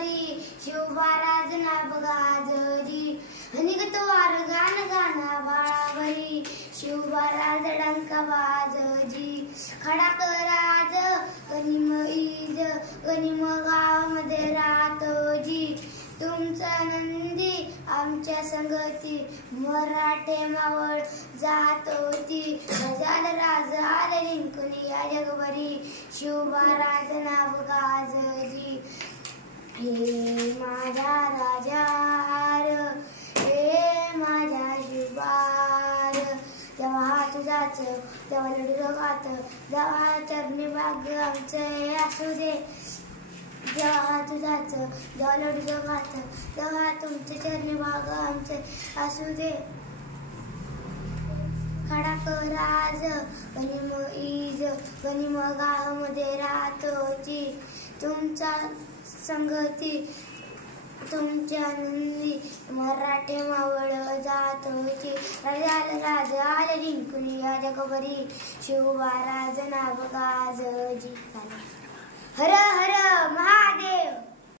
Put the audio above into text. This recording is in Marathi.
जगभरी शिवबाराज नाव गाजरी निघतो वार गान गाना बाळावरी शिवबाराज डंका वाजजी खडा कराज गनिम ईज गनिम गावामध्ये राहतोजी तुमचा नंदी आमच्या संगती मराठे मावळ जातोती गजाल राज आले जिंकून या जगभरी शिवबाराज नाव गाजरी हे माझा राजार हे माझा शिवबार जेव्हा तुझाच जेव्हा लढू गात जेव्हा चरणी भाग आमचे असू दे जेव्हा तुझाच जेव्हा लढू गात तेव्हा तुमचे चरणी भाग आमचे असू दे खडा कराज गनिम ईज गनिम गावामध्ये राहतोची तुमचा संगती तुमच्या नंदी मराठे मावळ जातोची राज आले जिंकून या जगभरी शिवबाराज नाव गाजजी हर हर महादेव।